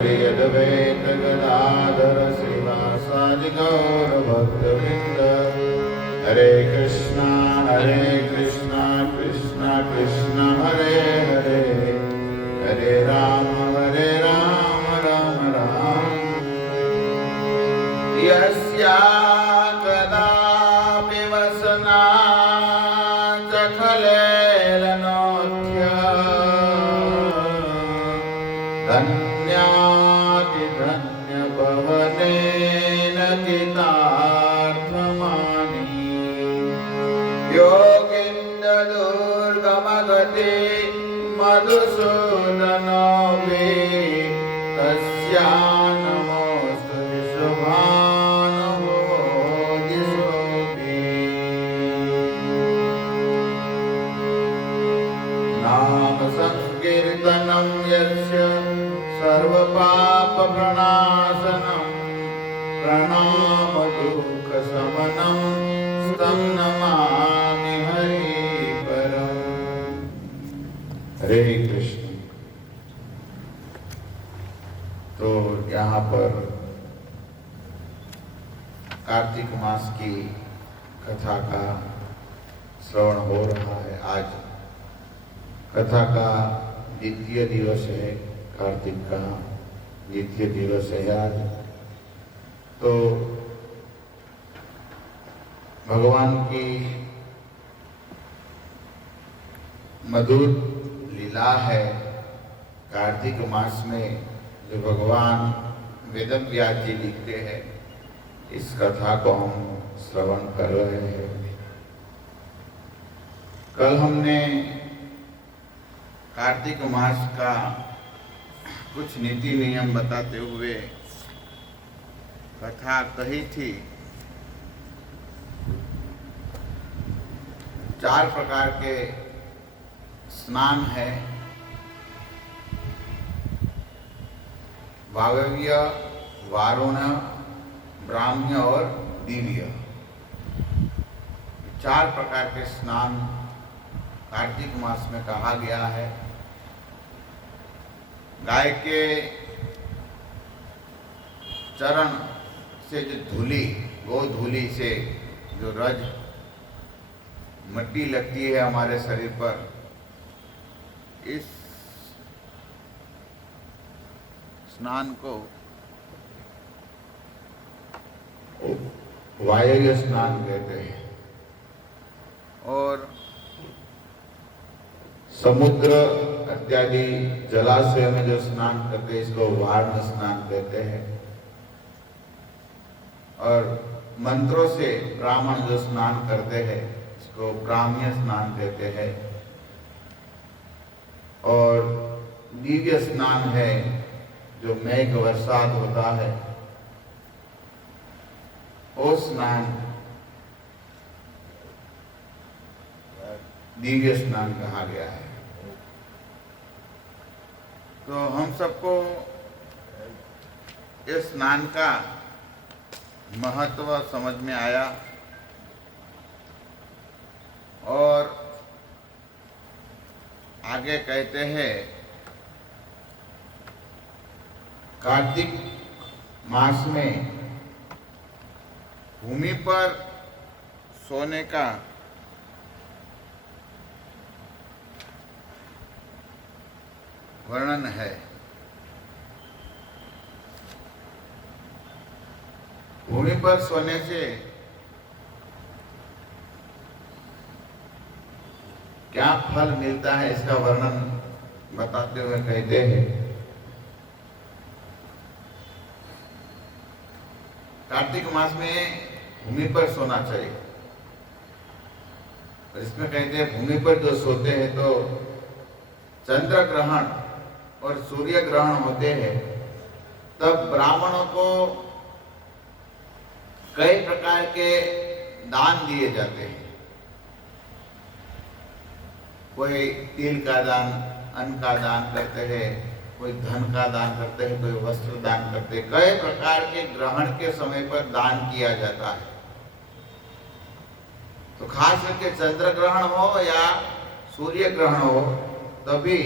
यद्वैत गदाधर श्रीवासादि गौर भक्तवृंद। हरे कृष्णा कृष्णा कृष्णा हरे हरे, हरे राम राम राम। यस्या कदापि वसना चखलेलनोत्य धन्यातिधन्य भवनेन कितार्थमानि। योगिन्द्र दुर्गमगति मधुसूदनोऽपि तस्या नमोऽस्तु शुभानुभवोऽदिशोऽपि। नाम संकीर्तनं यस्य सर्वपापप्रणाशनं प्रणाम दुःखशमनं तं नमामि हरिपरम्। हरे कृष्ण। तो यहाँ पर कार्तिक मास की कथा का श्रवण हो रहा है। आज कथा का द्वितीय दिवस है, कार्तिक का द्वितीय दिवस है आज। तो भगवान की मधुर लीला है कार्तिक मास में, जो भगवान वेदव्यास जी लिखते हैं। इस कथा को हम श्रवण कर रहे हैं। कल हमने कार्तिक मास का कुछ नीति नियम बताते हुए कथा कही थी। 4 प्रकार के स्नान है, वायव्य, वारुण, ब्राह्म्य और दिव्य। 4 प्रकार के स्नान कार्तिक मास में कहा गया है। गाय के चरण से जो धूली, वो धूली से जो रज मिट्टी लगती है हमारे शरीर पर, इस स्नान को वायव्य स्नान कहते हैं। और समुद्र इत्यादि जलाशय में जो स्नान करते हैं इसको वार्ण स्नान कहते हैं। और मंत्रों से ब्राह्मण जो स्नान करते हैं इसको ब्राह्म्य स्नान कहते हैं। और दिव्य स्नान है जो मेघ वर्षात होता है, वो स्नान दिव्य स्नान कहा गया है। तो हम सबको इस स्नान का महत्व समझ में आया। और आगे कहते हैं कार्तिक मास में भूमि पर सोने का वर्णन है। भूमि पर सोने से क्या फल मिलता है इसका वर्णन बताते हुए कहते हैं कार्तिक मास में भूमि पर सोना चाहिए। और इसमें कहते हैं भूमि पर जो सोते हैं तो चंद्र ग्रहण और सूर्य ग्रहण होते हैं, तब ब्राह्मणों को कई प्रकार के दान दिए जाते हैं। कोई तिल का दान, अन्न का दान करते हैं, कोई धन का दान करते हैं, कोई वस्त्र दान करते हैं। कई प्रकार के ग्रहण के समय पर दान किया जाता है। तो खास करके चंद्र ग्रहण हो या सूर्य ग्रहण हो, तभी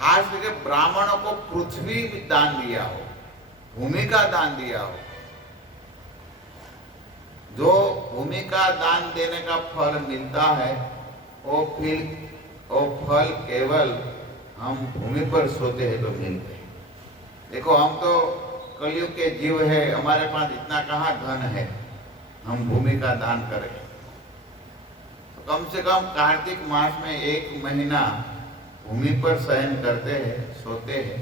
खास करके ब्राह्मणों को पृथ्वी दान दिया हो, भूमि का दान दिया हो, जो भूमि का दान देने का फल मिलता है वो फल केवल हम भूमि पर सोते हैं तो मिलते हैं। देखो हम तो कलयुग के जीव है, हमारे पास इतना कहाँ धन है हम भूमि का दान करें। तो कम से कम कार्तिक मास में 1 महीना भूमि पर शयन करते हैं, सोते हैं,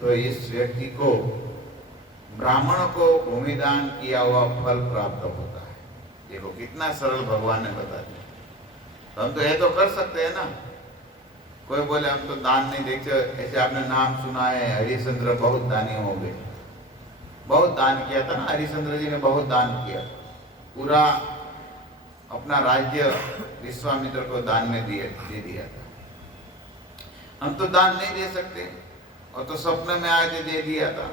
तो इस व्यक्ति को, ब्राह्मण को भूमि दान किया हुआ फल प्राप्त होता है। देखो कितना सरल भगवान ने बता दिया। तो हम तो ये तो कर सकते हैं ना। कोई बोले हम तो दान नहीं देखते, ऐसे आपने नाम सुना है हरिश्चंद्र बहुत दानी हो गए, बहुत दान किया था ना हरिश्चंद्र जी ने, बहुत दान किया, पूरा अपना राज्य विश्वामित्र को दान में दे दिया था। हम तो दान नहीं दे सकते, और तो सपने में आए थे दे दिया था।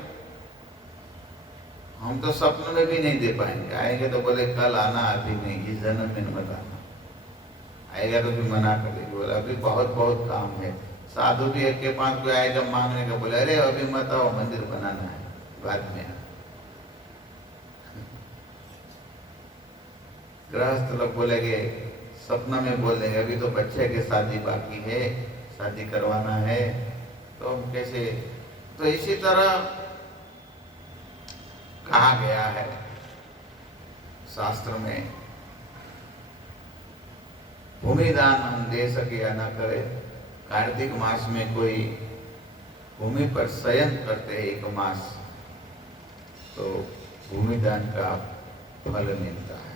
हम तो सपने में भी नहीं दे पाएंगे, आएंगे तो बोले कल आना, अभी नहीं, इस जन्म में मत आना। आएगा तो भी मना कर देंगे, बोले अभी बहुत बहुत काम है। साधु भी एक के पास कोई आएगा मांगने का, बोले अरे अभी मत आओ, मंदिर बनाना है, बाद में। गृहस्थ लोग बोलेंगे, सपना में बोल देंगे अभी तो बच्चे के शादी बाकी है, शादी करवाना है, तो हम कैसे। तो इसी तरह कहा गया है शास्त्र में, भूमि दान हम दे सके या ना करे, कार्तिक मास में कोई भूमि पर शयन करते हैं 1 मास, तो भूमि दान का फल मिलता है।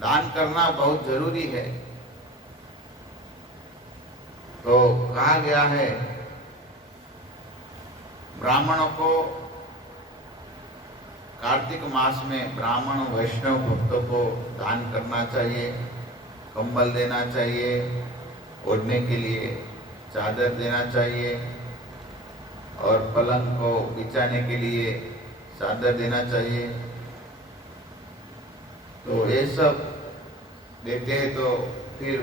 दान करना बहुत जरूरी है। तो कहा गया है ब्राह्मणों को कार्तिक मास में ब्राह्मण वैष्णव भक्तों को दान करना चाहिए, कंबल देना चाहिए, ओढ़ने के लिए चादर देना चाहिए, और पलंग को बिछाने के लिए चादर देना चाहिए। तो ये सब देते हैं, तो फिर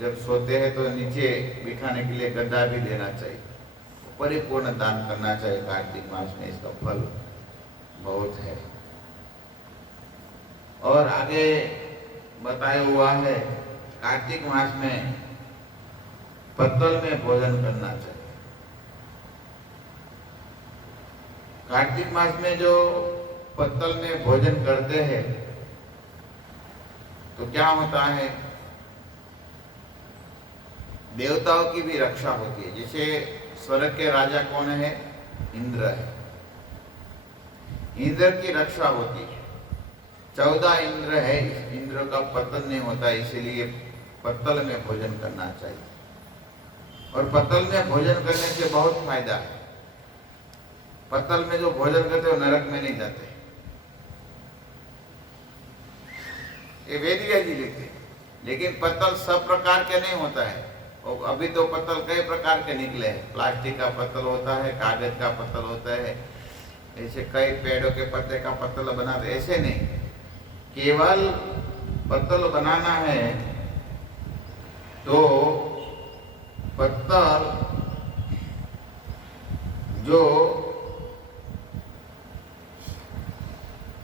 जब सोते हैं तो नीचे बिठाने के लिए गद्दा भी देना चाहिए। परिपूर्ण दान करना चाहिए कार्तिक मास में, इसका फल बहुत है। और आगे बताया हुआ है कार्तिक मास में पत्तल में भोजन करना चाहिए। कार्तिक मास में जो पत्तल में भोजन करते हैं तो क्या होता है, देवताओं की भी रक्षा होती है। जैसे स्वर्ग के राजा कौन है, इंद्र है, इंद्र की रक्षा होती है। 14 इंद्र है, इंद्र का पतन नहीं होता, इसीलिए पत्तल में भोजन करना चाहिए। और पत्तल में भोजन करने से बहुत फायदा है। पत्तल में जो भोजन करते हो नरक में नहीं जाते, ये वेदिया जी लिखते। लेकिन पत्तल सब प्रकार के नहीं होता है, और अभी तो पत्तल कई प्रकार के निकले हैं। प्लास्टिक का पत्तल होता है, कागज का पत्तल होता है, ऐसे कई पेड़ों के पत्ते का पत्तल बनाते। ऐसे नहीं, केवल पत्तल बनाना है तो पत्तल जो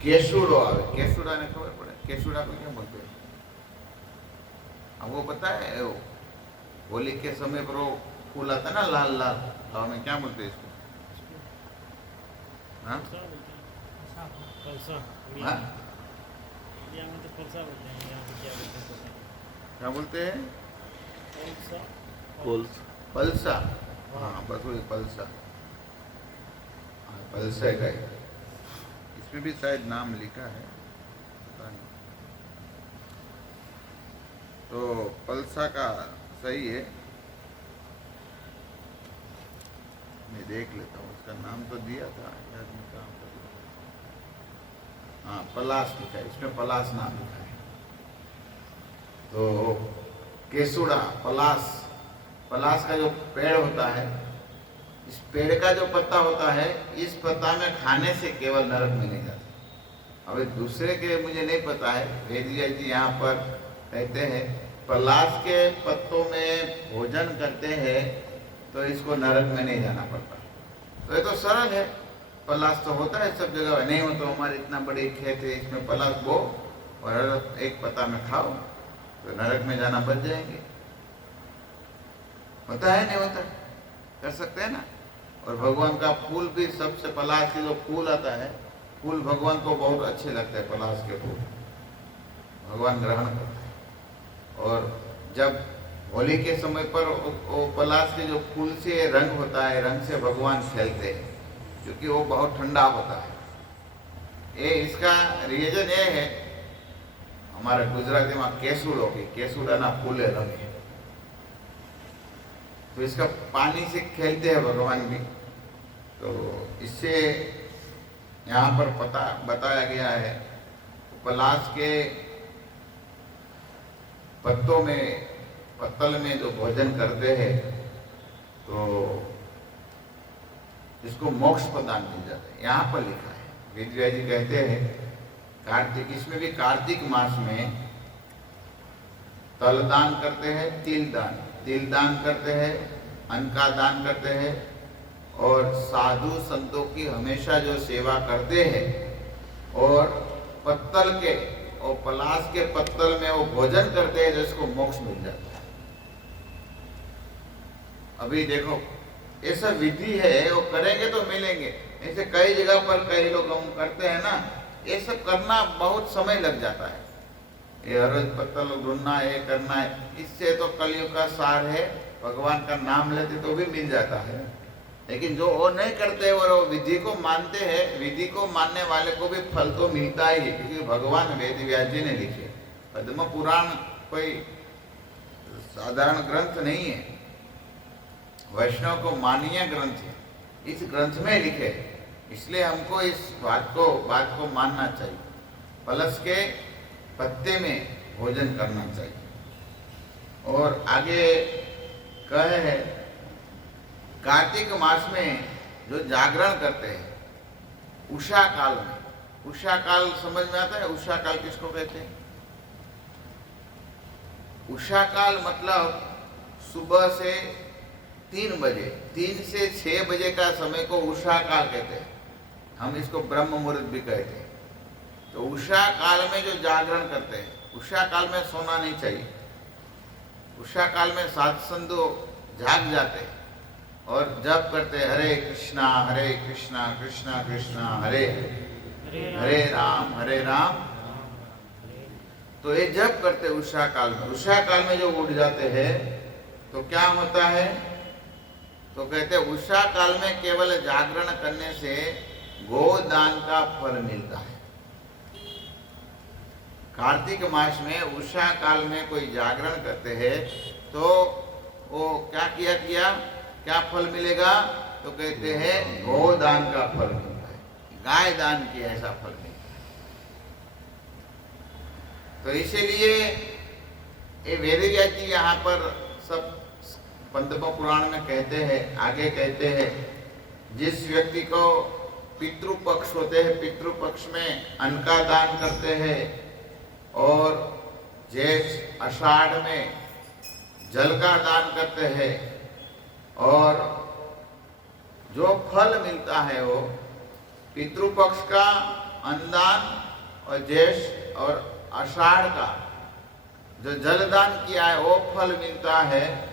केसुड़ो आवे, केसुड़ा ने खबर पड़े, केसुड़ा को क्या बोलते हैं आपको पता है? वो होली के समय पर वो फूल आता है ना लाल लाल, गाँव में क्या बोलते हैं इसको? हाँ क्या बोलते हैं? पल्सा। हाँ बस वही पल्सा, पल्सा का है। इसमें भी शायद नाम लिखा है, पता नहीं। तो पल्सा का सही है, मैं देख लेता हूँ, उसका नाम तो दिया था, याद नहीं कहाँ पर। हाँ पलास लिखा है, इसमें पलास नाम लिखा है। तो केसुड़ा, पलास, पलास का जो पेड़ होता है, इस पेड़ का जो पत्ता होता है, इस पत्ता में खाने से केवल नरक में नहीं जाता। अब दूसरे के मुझे नहीं पता है, वेदिया जी यहाँ पर कहते हैं पलास के पत्तों में भोजन करते हैं तो इसको नरक में नहीं जाना पड़ता। तो ये तो सरल है, पलाश तो होता है सब जगह। नहीं हो तो हमारे इतना बड़े खेत है, इसमें पलाश बो और एक पत्ता में खाओ, तो नरक में जाना बच जाएंगे। होता है नहीं होता, कर सकते हैं ना। और भगवान का फूल भी सबसे, पलाश के जो फूल आता है, फूल भगवान को बहुत अच्छे लगते हैं। पलाश के फूल भगवान ग्रहण करते हैं। और जब होली के समय पर वो पलाश के जो फूल से रंग होता है, रंग से भगवान खेलते हैं, क्योंकि वो बहुत ठंडा होता है। ये इसका रीजन ये है, हमारे गुजराती में केसुड़ो की, केसुड़ा फूले रंगे, तो इसका पानी से खेलते हैं भगवान भी। तो इससे यहाँ पर बताया गया है, पलाश के पत्तों में, पत्तल में जो भोजन करते हैं तो इसको मोक्ष प्रदान मिल जाता है। यहाँ पर लिखा है, वेद व्यास जी कहते हैं कार्तिक, इसमें भी कार्तिक मास में तल दान करते हैं, तिल दान करते हैं, अन्न का दान करते हैं, और साधु संतों की हमेशा जो सेवा करते हैं, और पत्तल के और पलाश के पत्तल में वो भोजन करते हैं, जिसको मोक्ष मिल जाता है। अभी देखो ये सब विधि है, वो करेंगे तो मिलेंगे। ऐसे कई जगह पर कई लोग हम करते हैं ना, ये सब करना बहुत समय लग जाता है। ये हर रोज पत्तल ढूंढना, ये करना है, इससे तो कलयुग का सार है, भगवान का नाम लेते तो भी मिल जाता है। लेकिन जो वो नहीं करते और वो विधि को मानते हैं, विधि को मानने वाले को भी फल तो मिलता ही है, क्योंकि भगवान वेद व्यास जी ने लिखे। पद्म पुराण कोई साधारण ग्रंथ नहीं है, वैष्णव को माननीय ग्रंथ है, इस ग्रंथ में लिखे, इसलिए हमको इस बात को मानना चाहिए। पलस के पत्ते में भोजन करना चाहिए। और आगे कहे है, कार्तिक मास में जो जागरण करते हैं उषा काल में, उषा काल समझ में आता है? उषा काल किसको कहते हैं? उषा काल मतलब सुबह से 3 बजे, 3 से 6 बजे का समय को उषा काल कहते हैं। हम इसको ब्रह्म मुहूर्त भी कहते हैं। तो उषा काल में जो जागरण करते हैं, उषा काल में सोना नहीं चाहिए। उषा काल में साधु संतो जाग जाते हैं और जप करते हैं, हरे कृष्णा कृष्णा कृष्णा हरे हरे राम। तो ये जप करते हैं उषा काल में। उषा काल में जो उठ जाते हैं तो क्या होता है? तो कहते हैं उषा काल में केवल जागरण करने से गोदान का फल मिलता है। कार्तिक मास में उषा काल में कोई जागरण करते हैं तो वो क्या फल मिलेगा? तो कहते हैं गोदान का फल मिलता है, गाय दान की ऐसा फल मिलता है। तो इसीलिए ये वेद व्यास जी यहाँ पर सब पद्म पुराण में कहते हैं, आगे कहते हैं, जिस व्यक्ति को पितृपक्ष होते हैं, पितृपक्ष में अन्न का दान करते हैं और ज्येष्ठ आषाढ़ में जल का दान करते हैं, और जो फल मिलता है वो पितृपक्ष का अन्नदान और ज्येष्ठ और आषाढ़ का जो जलदान किया है वो फल मिलता है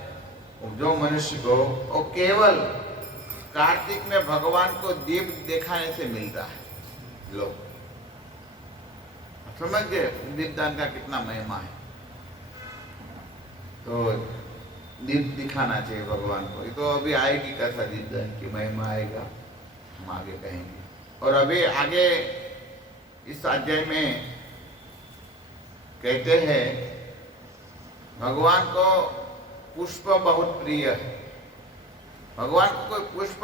जो मनुष्य को, वो केवल कार्तिक में भगवान को दीप दिखाने से मिलता है। लोग समझ गए दीपदान का कितना महिमा है। तो दीप दिखाना चाहिए भगवान को। ये तो अभी आएगी कथा, दीपदान की महिमा आएगा, हम आगे कहेंगे। और अभी आगे इस अध्याय में कहते हैं भगवान को पुष्प बहुत प्रिय है। भगवान को कोई पुष्प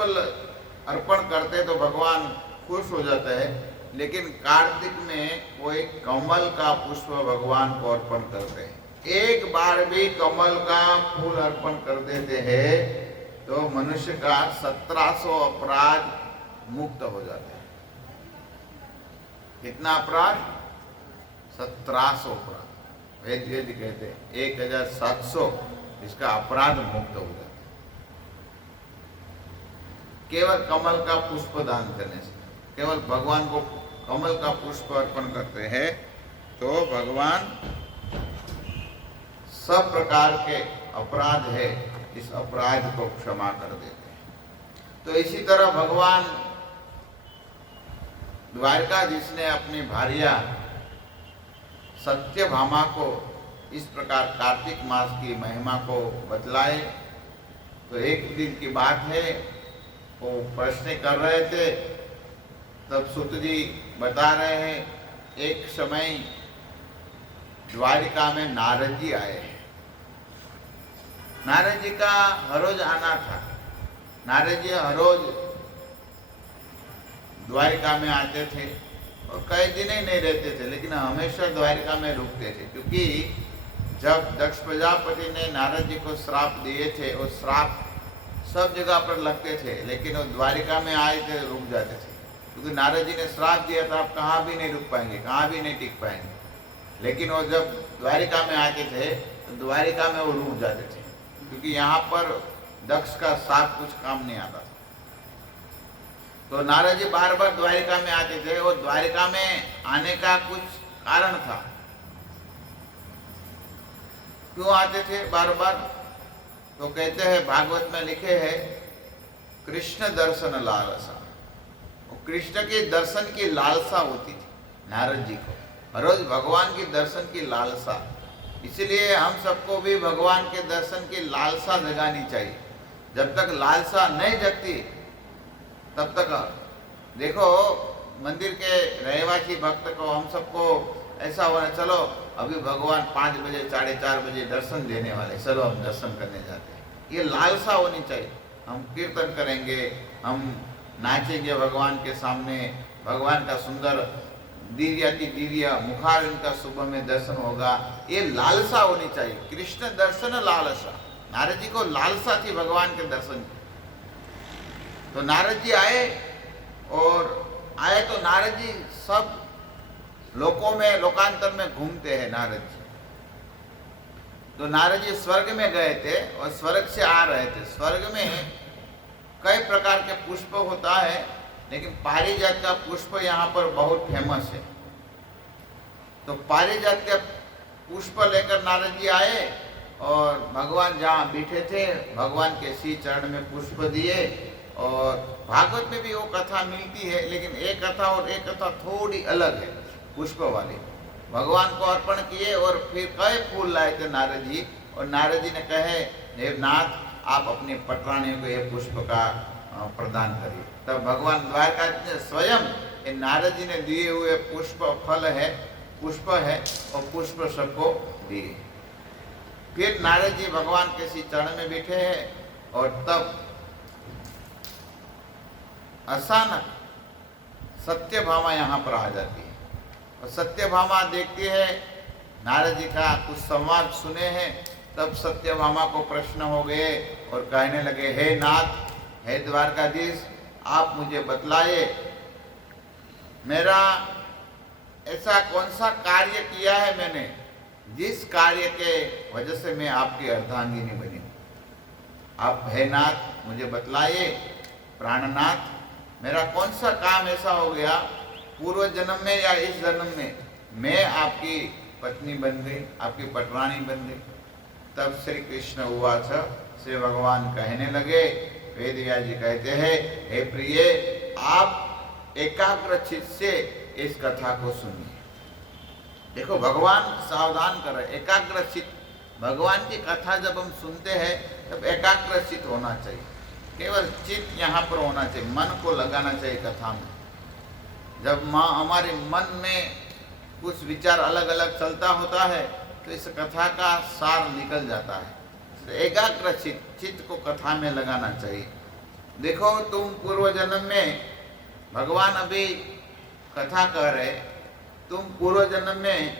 अर्पण करते तो भगवान खुश हो जाता है, लेकिन कार्तिक में कोई कमल का पुष्प भगवान को अर्पण करते हैं। एक बार भी कमल का फूल अर्पण कर देते हैं तो मनुष्य का 1700 अपराध मुक्त हो जाते हैं। कितना अपराध? 1700 अपराध। वेद कहते हैं 1700 इसका अपराध मुक्त हो जाता है। केवल कमल का पुष्प दान करने से, केवल भगवान को कमल का पुष्प अर्पण करते हैं तो भगवान सब प्रकार के अपराध है इस अपराध को क्षमा कर देते हैं। तो इसी तरह भगवान द्वारकाधीश ने अपनी भार्या सत्यभामा को इस प्रकार कार्तिक मास की महिमा को बतलाए। तो एक दिन की बात है, वो प्रश्न कर रहे थे, तब सूत जी बता रहे हैं, एक समय द्वारिका में नारद जी आए हैं। नारद जी का हर रोज आना था। नारद जी हर रोज द्वारिका में आते थे और कई दिन ही नहीं रहते थे, लेकिन हमेशा द्वारिका में रुकते थे, क्योंकि जब दक्ष प्रजापति ने नारद जी को श्राप दिए थे, वो श्राप सब जगह पर लगते थे, लेकिन वो द्वारिका में आए थे रुक जाते थे, क्योंकि नारद जी ने श्राप दिया था, आप कहाँ भी नहीं रुक पाएंगे, कहाँ भी नहीं टिक पाएंगे। लेकिन वो जब द्वारिका में आते थे तो द्वारिका में वो रुक जाते थे, क्योंकि यहाँ पर दक्ष का श्राप कुछ काम नहीं आता था। तो नारद जी बार बार द्वारिका में आते थे और द्वारिका में आने का कुछ कारण था। क्यों आते थे बार बार? तो कहते हैं, भागवत में लिखे हैं, कृष्ण दर्शन लालसा। कृष्ण के दर्शन की लालसा होती थी नारद जी को, रोज भगवान की दर्शन की लालसा। इसलिए हम सबको भी भगवान के दर्शन की लालसा जगानी चाहिए। जब तक लालसा नहीं जगती तब तक देखो, मंदिर के रहवासी भक्त को, हम सबको ऐसा होना, चलो अभी भगवान 5 बजे 4:30 बजे दर्शन देने वाले, चलो हम दर्शन करने जाते हैं। ये लालसा होनी चाहिए। हम कीर्तन करेंगे, हम नाचेंगे भगवान के सामने, भगवान का सुंदर दिव्य मुखार इनका सुबह में दर्शन होगा, ये लालसा होनी चाहिए। कृष्ण दर्शन लालसा, नारद जी को लालसा थी भगवान के दर्शन की। तो नारद जी आए, और आए तो नारद जी सब लोकों में, लोकांतर में घूमते हैं नारद जी। तो नारद जी स्वर्ग में गए थे और स्वर्ग से आ रहे थे। स्वर्ग में कई प्रकार के पुष्प होता है, लेकिन पारिजात का पुष्प यहाँ पर बहुत फेमस है। तो पारिजात का पुष्प लेकर नारद जी आए और भगवान जहाँ बैठे थे, भगवान के श्री चरण में पुष्प दिए। और भागवत में भी वो कथा मिलती है, लेकिन एक कथा और एक कथा थोड़ी अलग है पुष्प वाली। भगवान को अर्पण किए और फिर कई फूल लाए थे नारद जी, और नारद जी ने कहे, देवनाथ आप अपनी पटरानियों को ये पुष्प का प्रदान करिए। तब भगवान द्वारकाधीश ने स्वयं ये नारद जी ने दिए हुए पुष्प फल है, पुष्प है, और पुष्प सबको दिए। फिर नारद जी भगवान के श्री चरण में बैठे हैं, और तब अचानक सत्यभामा यहाँ पर आ जाती है। और सत्यभामा देखती है, नारद जी का कुछ संवाद सुने हैं, तब सत्यभामा को प्रश्न हो गए और कहने लगे, हे नाथ, हे द्वारकाधीश, आप मुझे बतलाए, मेरा ऐसा कौन सा कार्य किया है मैंने, जिस कार्य के वजह से मैं आपकी अर्धांगिनी बनी। आप हे नाथ मुझे बतलाइए, प्राणनाथ, मेरा कौन सा काम ऐसा हो गया पूर्व जन्म में या इस जन्म में मैं आपकी पत्नी बन गई, आपकी पटरानी बन गई। तब श्री कृष्ण हुआ था, श्री भगवान कहने लगे, वेद व्यास जी कहते हैं, हे प्रिय, आप एकाग्र चित्त से इस कथा को सुनिए। देखो भगवान सावधान कर रहे, एकाग्र चित्त। भगवान की कथा जब हम सुनते हैं तब एकाग्र चित्त होना चाहिए, केवल चित्त यहाँ पर होना चाहिए, मन को लगाना चाहिए कथा में। जब हमारे मन में कुछ विचार अलग अलग चलता होता है तो इस कथा का सार निकल जाता है। एकाग्र चित्त को कथा में लगाना चाहिए। देखो तुम पूर्व जन्म में, भगवान अभी कथा कह रहे, तुम पूर्व जन्म में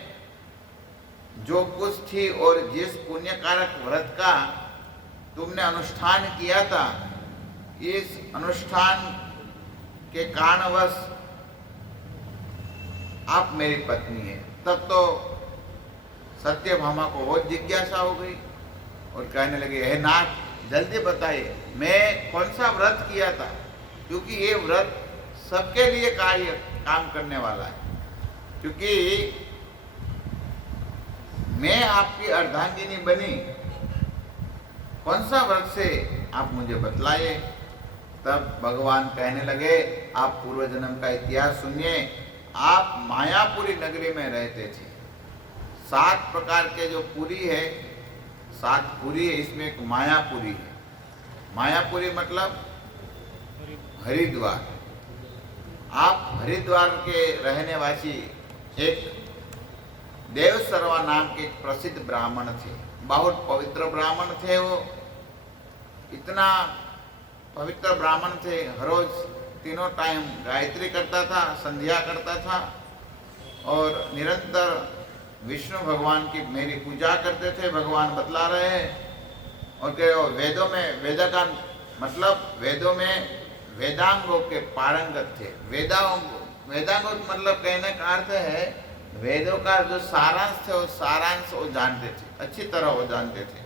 जो कुछ थी और जिस पुण्यकारक व्रत का तुमने अनुष्ठान किया था, इस अनुष्ठान के कारणवश आप मेरी पत्नी है। तब तो सत्यभामा को बहुत जिज्ञासा हो गई और कहने लगे, हे नाथ, जल्दी बताइए मैं कौन सा व्रत किया था क्योंकि ये व्रत सबके लिए काम करने वाला है। क्योंकि मैं आपकी अर्धांगिनी बनी, कौन सा व्रत से आप मुझे बतलाइए। तब भगवान कहने लगे, आप पूर्व जन्म का इतिहास सुनिए। आप मायापुरी नगरी में रहते थे। 7 प्रकार के जो पुरी है, 7 पुरी है, इसमें एक मायापुरी है। मायापुरी मतलब हरिद्वार। आप हरिद्वार के रहने वासी एक देवसर्वा नाम के एक प्रसिद्ध ब्राह्मण थे। बहुत पवित्र ब्राह्मण थे वो। इतना पवित्र ब्राह्मण थे, हर रोज 3 टाइम गायत्री करता था, संध्या करता था और निरंतर विष्णु भगवान की मेरी पूजा करते थे। भगवान बतला रहे हैं। और के वेदों में, वेद का मतलब वेदों में वेदांगों के पारंगत थे। वेदांगों मतलब कहने का अर्थ है वेदों का जो सारांश थे वो सारांश वो जानते थे, अच्छी तरह वो जानते थे,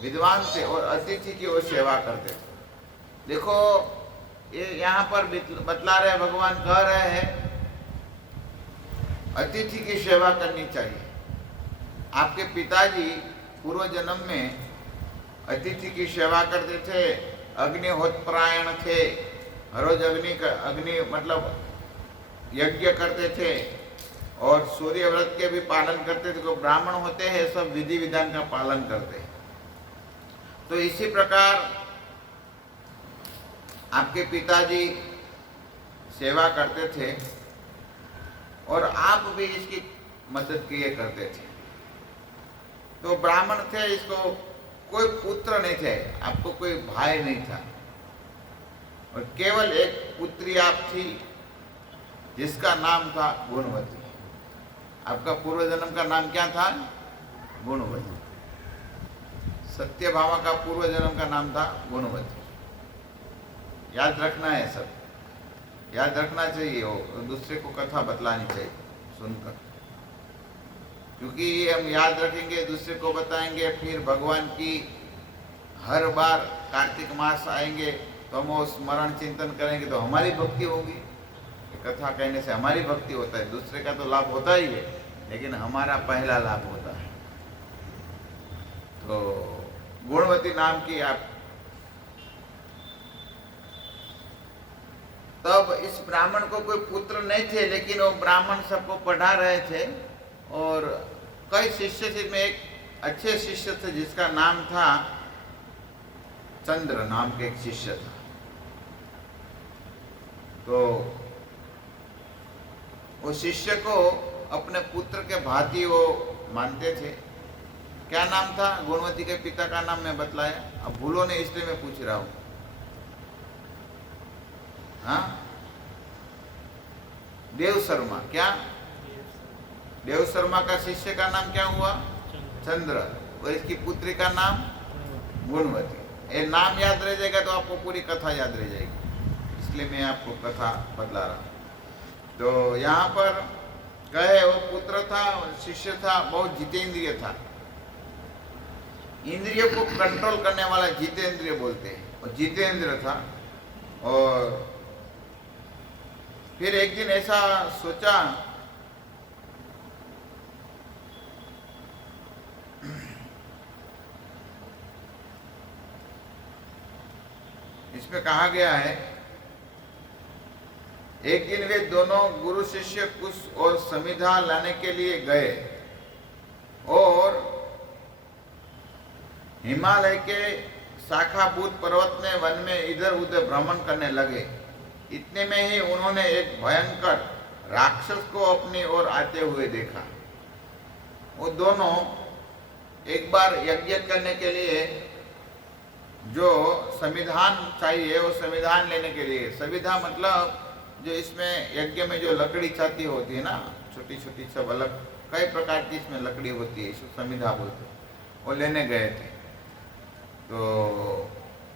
विद्वान थे और अतिथि की वो सेवा करते थे। देखो ये यहाँ पर बतला रहे, भगवान कह रहे हैं अतिथि की सेवा करनी चाहिए। आपके पिताजी पूर्व जन्म में अतिथि की सेवा करते थे, अग्निहोत्रपरायण थे, हर रोज अग्नि मतलब यज्ञ करते थे और सूर्य व्रत के भी पालन करते थे। जो ब्राह्मण होते हैं सब विधि विधान का पालन करते हैं। तो इसी प्रकार आपके पिताजी सेवा करते थे और आप भी इसकी मदद किए करते थे। तो ब्राह्मण थे, इसको कोई पुत्र नहीं थे, आपको कोई भाई नहीं था और केवल एक पुत्री आप थी जिसका नाम था गुणवती। आपका पूर्व जन्म का नाम क्या था? गुणवती। सत्यभामा का पूर्व जन्म का नाम था गुणवती। याद रखना है, सब याद रखना चाहिए, वो दूसरे को कथा बतलानी चाहिए सुनकर। क्योंकि हम याद रखेंगे, दूसरे को बताएंगे, फिर भगवान की हर बार कार्तिक मास आएंगे तो हम वो स्मरण चिंतन करेंगे तो हमारी भक्ति होगी। कथा कहने से हमारी भक्ति होता है, दूसरे का तो लाभ होता ही है, लेकिन हमारा पहला लाभ होता है। तो गुणवती नाम की आप, तब इस ब्राह्मण को कोई पुत्र नहीं थे, लेकिन वो ब्राह्मण सबको पढ़ा रहे थे और कई शिष्य थे। में एक अच्छे शिष्य थे जिसका नाम था चंद्र, नाम के एक शिष्य था। तो वो शिष्य को अपने पुत्र के भांति वो मानते थे। क्या नाम था? गुणवती के पिता का नाम मैं बतलाया, अब भूलो नहीं इसलिए मैं पूछ रहा हूं। हाँ, देव शर्मा। क्या देव शर्मा का शिष्य का नाम क्या हुआ? चंद्र। और इसकी पुत्री का नाम गुणवती। ये नाम याद रह जाएगा तो आपको पूरी कथा याद रह जाएगी, इसलिए मैं आपको कथा बतला रहा हूं। तो यहाँ पर कहे वो पुत्र था, शिष्य था, बहुत जितेंद्रिय था। इंद्रिय को कंट्रोल करने वाला जितेंद्रिय बोलते हैं, और जितेंद्र था। और फिर एक दिन ऐसा सोचा इसमें कहा गया है, एक दिन वे दोनों गुरु शिष्य कुश और समिधा लाने के लिए गए और हिमालय के शाखाभूत पर्वत में वन में इधर उधर भ्रमण करने लगे। इतने में ही उन्होंने एक भयंकर राक्षस को अपनी ओर आते हुए देखा। वो दोनों एक बार यज्ञ करने के लिए जो संविधान चाहिए वो संविधान लेने के लिए, संविधा मतलब जो इसमें यज्ञ में जो लकड़ी चाहती होती है ना, छोटी छोटी सब अलग कई प्रकार की इसमें लकड़ी होती है, इसको संविधा बोलते हैं, वो लेने गए थे। तो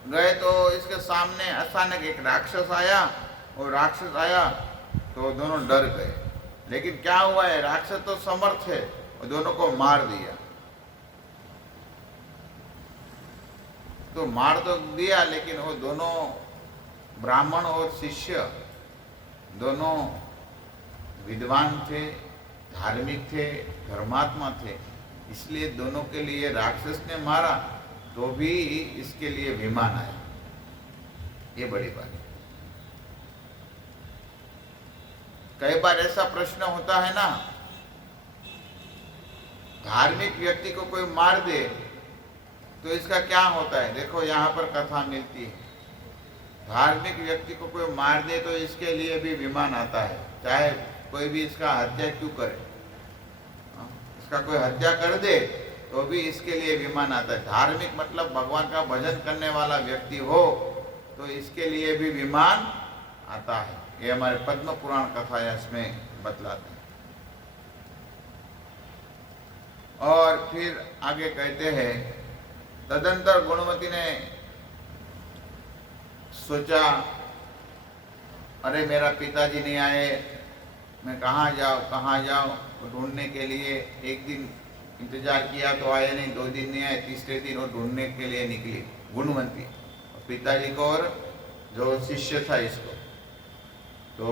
गए तो इसके सामने अचानक एक राक्षस आया, और राक्षस आया तो दोनों डर गए। लेकिन क्या हुआ है, राक्षस तो समर्थ है, और दोनों को मार दिया। तो मार तो दिया, लेकिन वो दोनों ब्राह्मण और शिष्य दोनों विद्वान थे, धार्मिक थे, धर्मात्मा थे, इसलिए दोनों के लिए राक्षस ने मारा तो भी इसके लिए विमान आया। ये बड़ी बात है। कई बार ऐसा प्रश्न होता है ना, धार्मिक व्यक्ति को कोई मार दे तो इसका क्या होता है। देखो यहाँ पर कथा मिलती है, धार्मिक व्यक्ति को कोई मार दे तो इसके लिए भी विमान आता है, चाहे कोई भी इसका हत्या क्यों करे, इसका कोई हत्या कर दे तो भी इसके लिए विमान आता है। धार्मिक मतलब भगवान का भजन करने वाला व्यक्ति हो तो इसके लिए भी विमान आता है। ये हमारे पद्म पुराण कथा इसमें बतलाते हैं। और फिर आगे कहते हैं, तदंतर गुणवती ने सोचा, अरे मेरा पिताजी नहीं आए, मैं कहाँ जाऊँ ढूंढने के लिए। एक दिन इंतजार किया तो आए नहीं, 2 दिन नहीं आए, तीसरे दिन वो ढूंढने के लिए निकली गुणवंती, पिताजी को और जो शिष्य था इसको। तो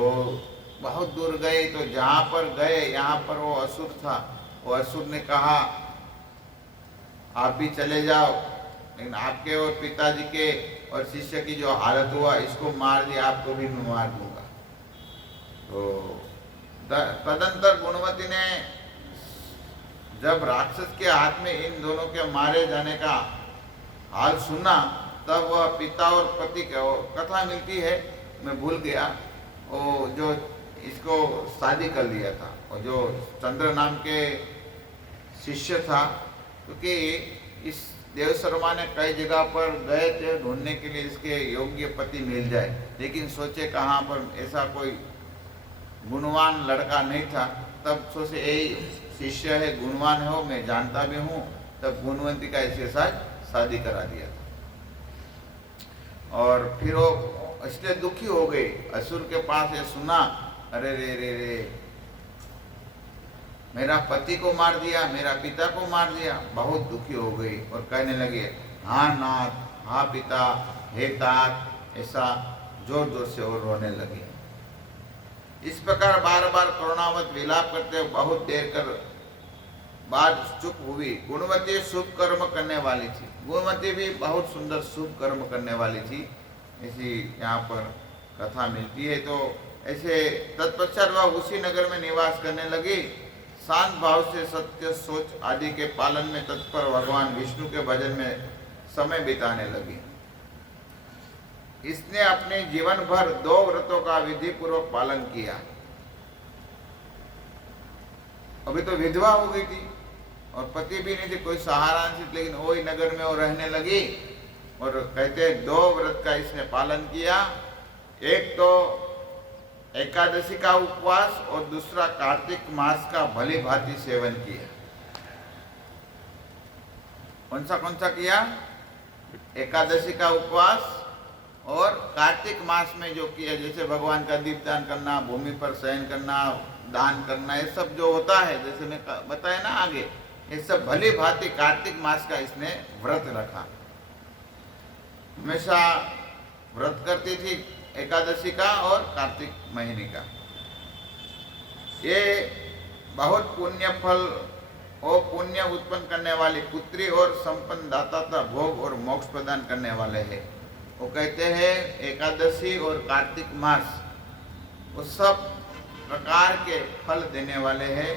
बहुत दूर गए, तो जहाँ पर गए यहाँ पर वो असुर था। वो असुर ने कहा आप भी चले जाओ, लेकिन आपके और पिताजी के और शिष्य की जो हालत हुआ, इसको मार दिया, आपको भी मैं मार दूंगा। तो तदंतर गुणवती ने जब राक्षस के हाथ में इन दोनों के मारे जाने का हाल सुना, तब वह पिता और पति का कथा मिलती है, मैं भूल गया, वो जो इसको शादी कर लिया था, और जो चंद्र नाम के शिष्य था, क्योंकि इस देव शर्मा ने कई जगह पर गए थे ढूंढने के लिए इसके योग्य पति मिल जाए, लेकिन सोचे कहाँ पर ऐसा कोई गुणवान लड़का नहीं था। तब सोचे यही शिष्य है, गुणवान है, वो मैं जानता भी हूँ, तब गुणवंती का इसके साथ शादी करा दिया था। और फिर वो इसलिए दुखी हो गई, असुर के पास ये सुना, अरे रे रे रे, मेरा पति को मार दिया, मेरा पिता को मार दिया। बहुत दुखी हो गई और कहने लगे, हाँ नाथ, हाँ पिता, हे तात, ऐसा जोर जोर से और रोने लगी। इस प्रकार बार बार करुणावत विलाप करते बहुत देर कर बाद चुप हुई। गुणवती शुभ कर्म करने वाली थी, गुणवती भी बहुत सुंदर शुभ कर्म करने वाली थी, ऐसी यहाँ पर कथा मिलती है। तो ऐसे तत्पश्चात वह उसी नगर में निवास करने लगी, शांत भाव से सत्य सोच आदि के पालन में तत्पर भगवान विष्णु के भजन में समय बिताने लगी। इसने अपने जीवन भर 2 व्रतों का विधि पूर्वक पालन किया। अभी तो विधवा हो गई थी और पति भी नहीं थे, कोई सहारा नहीं थी, लेकिन वही नगर में वो रहने लगी। और कहते 2 व्रत का इसने पालन किया, एक तो एकादशी का उपवास और दूसरा कार्तिक मास का भली भांति सेवन किया। कौन सा किया? एकादशी का उपवास और कार्तिक मास में जो किया, जैसे भगवान का दीपदान करना, भूमि पर शयन करना, दान करना, ये सब जो होता है, जैसे मैं बताया ना आगे, ये सब भली भांति कार्तिक मास का इसने व्रत रखा। हमेशा व्रत करती थी एकादशी का और कार्तिक महीने का। ये बहुत पुण्य फल और पुण्य उत्पन्न करने वाली पुत्री और संपन्न दाता था, भोग और मोक्ष प्रदान करने वाले हैं। वो कहते हैं एकादशी और कार्तिक मास वो सब प्रकार के फल देने वाले हैं,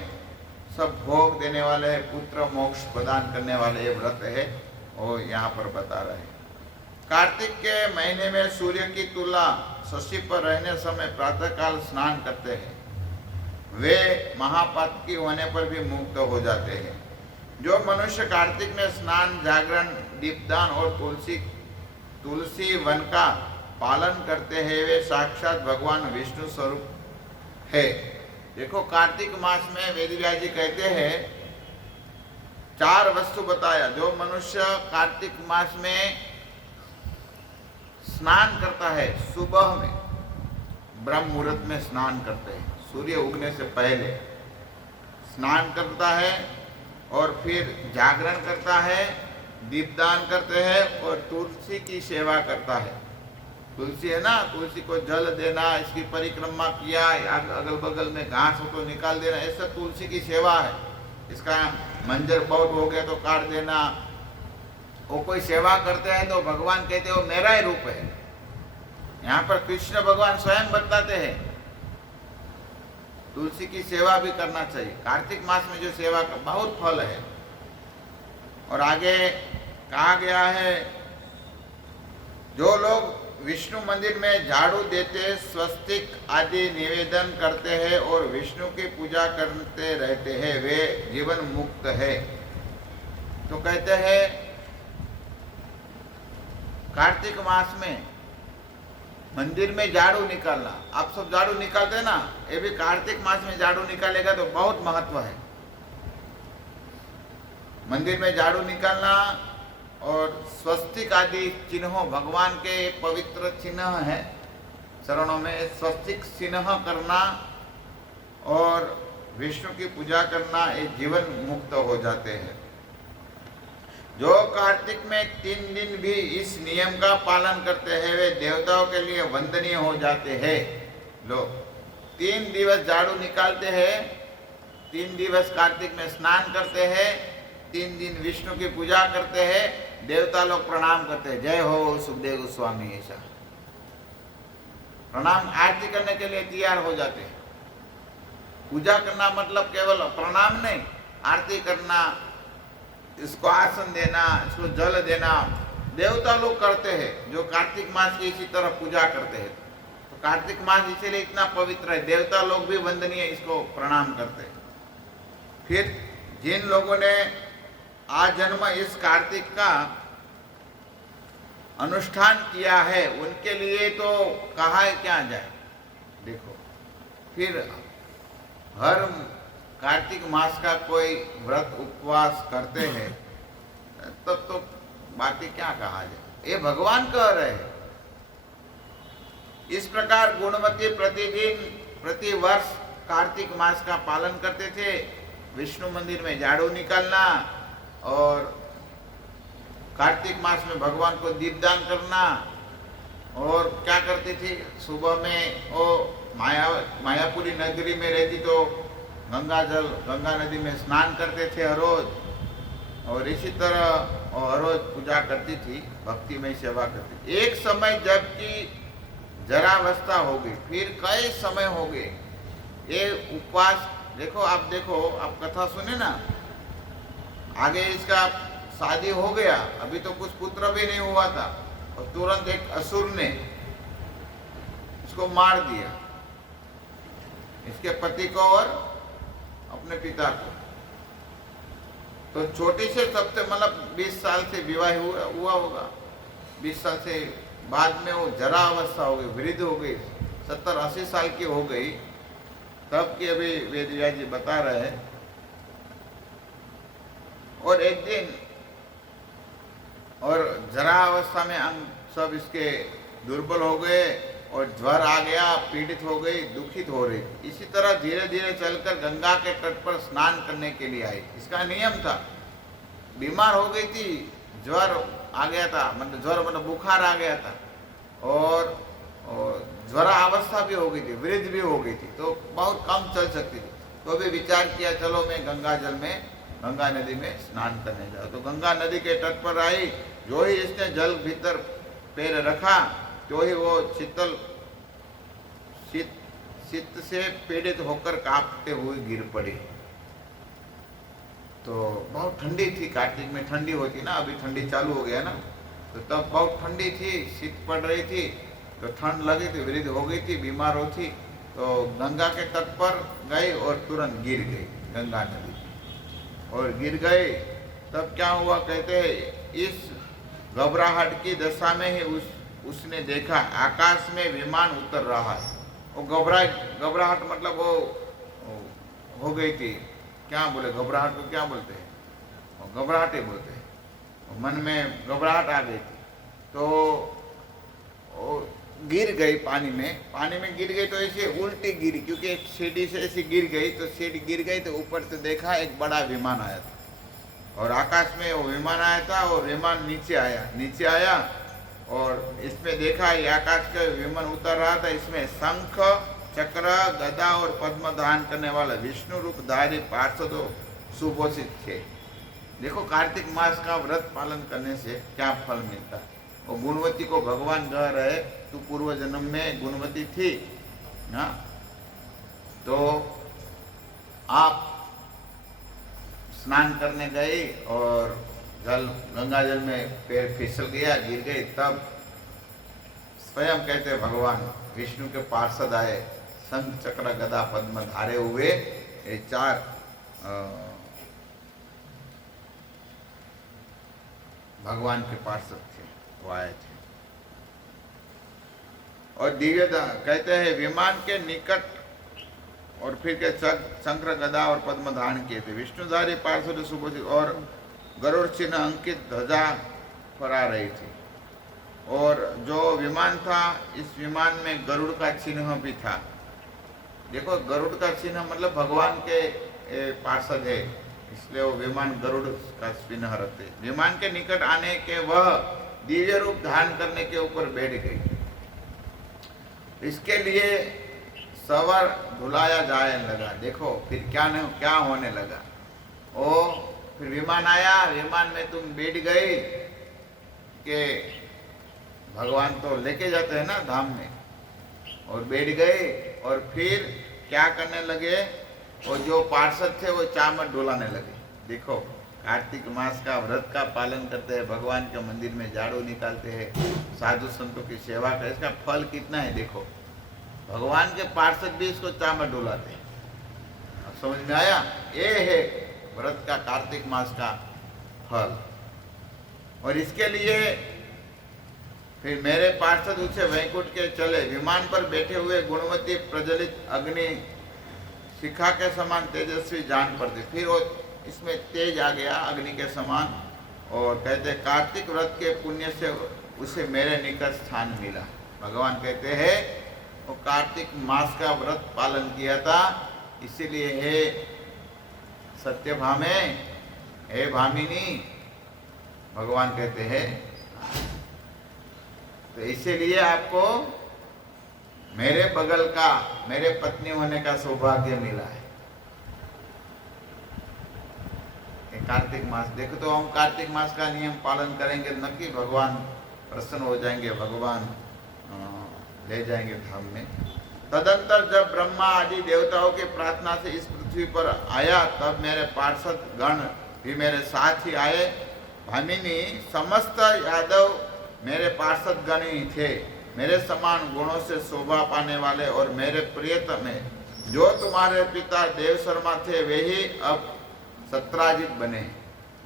सब भोग देने वाले हैं, पुत्र मोक्ष प्रदान करने वाले ये व्रत है, वो यहाँ पर बता रहे हैं। कार्तिक के महीने में सूर्य की तुला शशि पर रहने समय प्रातःकाल स्नान करते हैं, वे महापातकी होने पर भी मुक्त हो जाते हैं। जो मनुष्य कार्तिक में स्नान, जागरण, दीपदान और तुलसी वन का पालन करते हैं, वे साक्षात भगवान विष्णु स्वरूप है। देखो कार्तिक मास में वेदव्यास जी कहते हैं 4 वस्तु बताया। जो मनुष्य कार्तिक मास में स्नान करता है, सुबह में ब्रह्म मुहूर्त में स्नान करते हैं, सूर्य उगने से पहले स्नान करता है, और फिर जागरण करता है, दीपदान करते हैं और तुलसी की सेवा करता है। तुलसी है ना, तुलसी को जल देना, इसकी परिक्रमा किया, अगल बगल में घास हो तो निकाल देना, ये सब तुलसी की सेवा है। इसका मंजर बहुत हो गया तो काट देना। वो कोई सेवा करते हैं तो भगवान कहते हो मेरा ही रूप है। यहाँ पर कृष्ण भगवान स्वयं बताते हैं तुलसी की सेवा भी करना चाहिए। कार्तिक मास में जो सेवा का बहुत फल है। और आगे कहा गया है, जो लोग विष्णु मंदिर में झाड़ू देते, स्वस्तिक आदि निवेदन करते हैं और विष्णु की पूजा करते रहते हैं, वे जीवन मुक्त है। तो कहते हैं कार्तिक मास में मंदिर में झाड़ू निकालना, आप सब झाड़ू निकालते हैं ना, ये भी कार्तिक मास में झाड़ू निकालेगा तो बहुत महत्व है। मंदिर में झाड़ू निकालना और स्वस्तिक आदि चिन्हों, भगवान के पवित्र चिन्ह है, चरणों में स्वस्तिक चिन्ह करना और विष्णु की पूजा करना, ये जीवन मुक्त हो जाते हैं। जो कार्तिक में 3 दिन भी इस नियम का पालन करते हैं, वे देवताओं के लिए वंदनीय हो जाते हैं। लोग 3 दिवस झाड़ू निकालते हैं, 3 दिवस कार्तिक में स्नान करते हैं, 3 दिन विष्णु की पूजा करते हैं, देवता लोग प्रणाम करते हैं, जय हो सुखदेव गोस्वामी, ऐसा प्रणाम आरती करने के लिए तैयार हो जाते हैं। पूजा करना मतलब केवल प्रणाम नहीं, आरती करना, इसको आसन देना, इसको जल देना, देवता लोग करते हैं जो कार्तिक मास की इसी तरह पूजा करते हैं। तो कार्तिक मास इसीलिए इतना पवित्र है, देवता लोग भी वंदनीय इसको प्रणाम करते हैं। फिर जिन लोगों ने आज जन्म इस कार्तिक का अनुष्ठान किया है, उनके लिए तो कहा है क्या जाए। देखो, फिर हर कार्तिक मास का कोई व्रत उपवास करते हैं, तब तो बाकी क्या कहा जाए, ये भगवान कह रहे हैं। इस प्रकार गुणवती प्रतिदिन प्रतिवर्ष कार्तिक मास का पालन करते थे। विष्णु मंदिर में झाड़ू निकालना और कार्तिक मास में भगवान को दीपदान करना। और क्या करती थी, सुबह में वो मायापुरी नगरी में रहती तो गंगा नदी में स्नान करते थे हर रोज, और इसी तरह वो हर रोज पूजा करती थी, भक्ति में सेवा करती थी। एक समय जबकि जरावस्था हो गई, फिर कई समय हो गए ये उपवास। देखो, आप कथा सुने ना, आगे इसका शादी हो गया, अभी तो कुछ पुत्र भी नहीं हुआ था, और तुरंत एक असुर ने इसको मार दिया, इसके पति को और अपने पिता को। तो छोटी से सबसे मतलब 20 साल से विवाह हुआ होगा, 20 साल से बाद में वो जरा अवस्था हो गई, वृद्ध हो गई, 70-80 साल की हो गई, तब की अभी वेद व्यास जी बता रहे हैं। और एक दिन और जरा अवस्था में अंग सब इसके दुर्बल हो गए और ज्वर आ गया, पीड़ित हो गई, दुखित हो रही। इसी तरह धीरे धीरे चलकर गंगा के तट पर स्नान करने के लिए आई। इसका नियम था, बीमार हो गई थी, ज्वर आ गया था, मतलब बुखार आ गया था, और ज्वरा अवस्था भी हो गई थी, वृद्ध भी हो गई थी, तो बहुत कम चल सकती थी। तो भी विचार किया, चलो मैं गंगा नदी में स्नान करने जाऊँ। तो गंगा नदी के तट पर आई, जो ही इसने जल भीतर पैर रखा, तो ही वो शीत से पीड़ित होकर कांपते हुए गिर पड़ी। तो बहुत ठंडी थी, कार्तिक में ठंडी होती ना, अभी ठंडी चालू हो गया ना, तो तब बहुत ठंडी थी, शीत पड़ रही थी, तो ठंड लगी थी, वृद्ध हो गई थी, बीमार हो थी। तो गंगा के तट पर गई और तुरंत गिर गई गंगा नदी, और गिर गए। तब क्या हुआ, कहते हैं इस घबराहट की दशा में ही उसने देखा आकाश में विमान उतर रहा है। वो घबराहट मतलब वो हो गई थी, क्या बोले, घबराहट को क्या बोलते हैं, घबराहट ही बोलते हैं, मन में घबराहट आ गई थी, तो गिर गई पानी में गिर गई। तो ऐसे उल्टी गिरी, क्योंकि एक सीढ़ी से ऐसी गिर गई, तो सीढ़ी गिर गई, तो ऊपर से देखा एक बड़ा विमान आया था, और आकाश में वो विमान आया था, और विमान नीचे आया, और इसमें देखा ये आकाश का विमान उतर रहा था, इसमें शंख चक्र गदा और पद्म धारण करने वाला विष्णु रूपधारी पार्षदों सुभूषित थे। देखो कार्तिक मास का व्रत पालन करने से क्या फल मिलता है। और गुणवती को भगवान कह रहे, तू पूर्व जन्म में गुणवती थी ना, तो आप स्नान करने गए और गंगा जल में पैर फिसल गया, गिर गए, तब स्वयं कहते भगवान विष्णु के पार्षद आए, शंख चक्र गदा पद्म धारे हुए, ये 4 भगवान के पार्षद थे, वो आए थे। और दिव्य कहते हैं विमान के निकट, और फिर के शंकर गदा और पद्म धारण किए थे। विष्णुधारी पार्षद सुभूषित और गरुड़ चिन्ह अंकित ध्वजा फहरा रही थी। और जो विमान था, इस विमान में गरुड़ का चिन्ह भी था। देखो गरुड़ का चिन्ह मतलब भगवान के पार्षद है, इसलिए वो विमान गरुड़ का चिन्ह रखते। विमान के निकट आने के वह दिव्य रूप धारण करने के ऊपर बैठ गई। इसके लिए सवर धुलाया जाए लगा। देखो फिर क्या होने लगा। ओ फिर विमान आया, विमान में तुम बैठ गए कि भगवान तो लेके जाते हैं ना धाम में, और बैठ गए और फिर क्या करने लगे, और जो पार्षद थे वो चामर डुलाने लगे। देखो कार्तिक मास का व्रत का पालन करते हैं, भगवान के मंदिर में झाड़ू निकालते हैं, साधु संतों की सेवा करते, इसका फल कितना है। देखो भगवान के पार्षद भी इसको चामर डुलाते हैं। अब समझ में आया, ये है व्रत का कार्तिक मास का फल। और इसके लिए फिर मेरे पार्षद उसे वैकुंठ के चले। विमान पर बैठे हुए गुणवती प्रज्वलित अग्नि शिखा के समान तेजस्वी जान पड़ते। फिर वो इसमें तेज आ गया अग्नि के समान। और कहते कार्तिक व्रत के पुण्य से उसे मेरे निकट स्थान मिला। भगवान कहते हैं वो कार्तिक मास का व्रत पालन किया था, इसीलिए हे सत्यभामे, हे भामिनी, भगवान कहते हैं तो इसीलिए आपको मेरे बगल का, मेरे पत्नी होने का सौभाग्य मिला है। कार्तिक मास देखो, तो हम कार्तिक मास का नियम पालन करेंगे, नक्की भगवान प्रसन्न हो जाएंगे, भगवान ले जाएंगे धाम में। तदंतर जब ब्रह्मा आदि देवताओं की प्रार्थना से इस पृथ्वी पर आया, तब मेरे पार्षद गण भी मेरे साथ ही आए। भामिनी समस्त यादव मेरे पार्षद गण ही थे, मेरे समान गुणों से शोभा पाने वाले, और मेरे प्रियतम में जो तुम्हारे पिता देव शर्मा थे वे ही अब सत्राजित बने।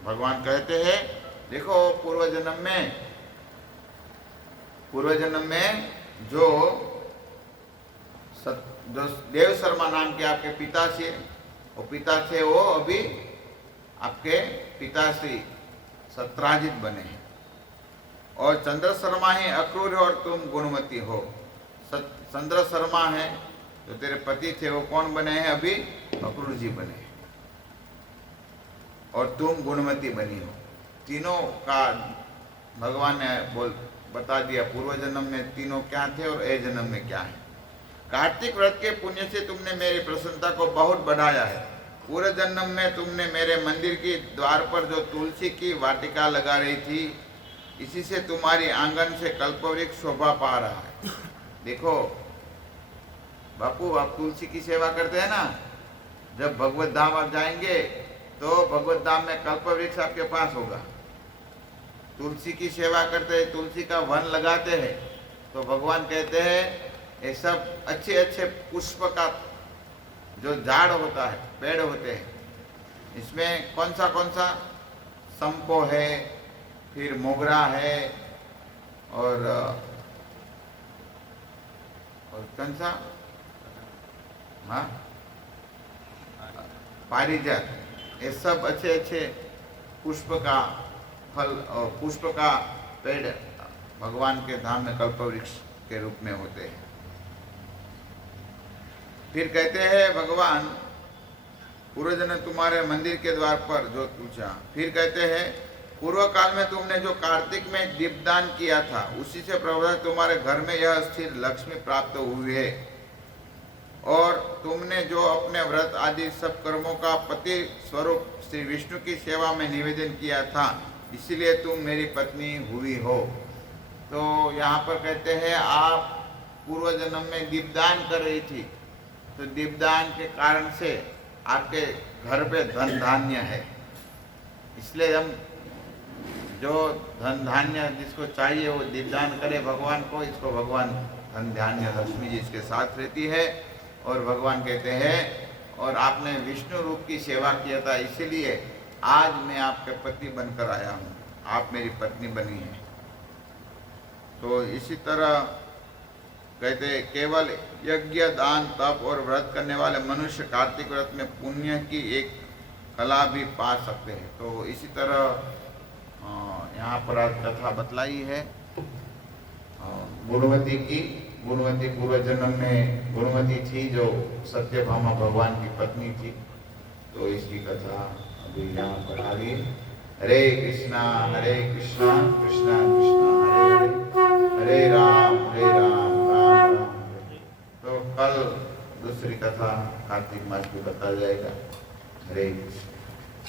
भगवान कहते हैं देखो पूर्व जन्म में जो देव शर्मा नाम के आपके पिता थे, वो अभी आपके पिताश्री सत्राजित बने हैं। और चंद्र शर्मा ही अक्रूर और तुम गुणवती हो। चंद्र शर्मा है जो तेरे पति थे, वो कौन बने हैं अभी? अक्रूर जी बने हैं, और तुम गुणवती बनी हो। तीनों का भगवान ने बता दिया, पूर्व जन्म में तीनों क्या थे और ए जन्म में क्या है। कार्तिक व्रत के पुण्य से तुमने मेरी प्रसन्नता को बहुत बढ़ाया है। पूर्व जन्म में तुमने मेरे मंदिर के द्वार पर जो तुलसी की वाटिका लगा रही थी, इसी से तुम्हारी आंगन से कल्पवृक्ष शोभा पा रहा है। देखो बापू, आप तुलसी की सेवा करते हैं ना, जब भगवत धाम आप जाएंगे तो भगवत धाम में कल्पवृक्ष आपके पास होगा। तुलसी की सेवा करते हैं, तुलसी का वन लगाते हैं, तो भगवान कहते हैं ये सब अच्छे अच्छे पुष्प का जो झाड़ होता है, पेड़ होते हैं, इसमें कौन सा संपो है, फिर मोगरा है, और कौन सा पारिजात, ये सब अच्छे अच्छे पुष्प का फल और पुष्प का पेड़ भगवान के धाम में कल्पवृक्ष के रूप में होते हैं। फिर कहते हैं भगवान पूर्वजन तुम्हारे मंदिर के द्वार पर जो पूछा। फिर कहते हैं पूर्व काल में तुमने जो कार्तिक में दीपदान किया था, उसी से प्रभु तुम्हारे घर में यह स्थिर लक्ष्मी प्राप्त हुई है। और तुमने जो अपने व्रत आदि सब कर्मों का पति स्वरूप श्री विष्णु की सेवा में निवेदन किया था, इसीलिए तुम मेरी पत्नी हुई हो। तो यहाँ पर कहते हैं आप पूर्व जन्म में दीपदान कर रही थी, तो दीपदान के कारण से आपके घर पे धन धान्य है, इसलिए हम जो धन धान्य जिसको चाहिए वो दीपदान करे भगवान को। इसको भगवान धन धान्य लक्ष्मी जी इसके साथ रहती है। और भगवान कहते हैं और आपने विष्णु रूप की सेवा किया था, इसीलिए आज मैं आपके पति बनकर आया हूँ, आप मेरी पत्नी बनी है। तो इसी तरह कहते हैं केवल यज्ञ दान तप और व्रत करने वाले मनुष्य कार्तिक व्रत में पुण्य की एक कला भी पा सकते हैं। तो इसी तरह यहाँ पर आज कथा बतलाई है गुणवती की। गुणवती पूर्व जन्म में गुणवती थी जो सत्यभामा भगवान की पत्नी थी। तो इसकी कथा अभी यहाँ पर आ रही है। हरे कृष्णा कृष्णा कृष्णा हरे हरे, हरे राम राम राम। तो कल दूसरी कथा कार्तिक मास की बताया जाएगा। हरे कृष्ण।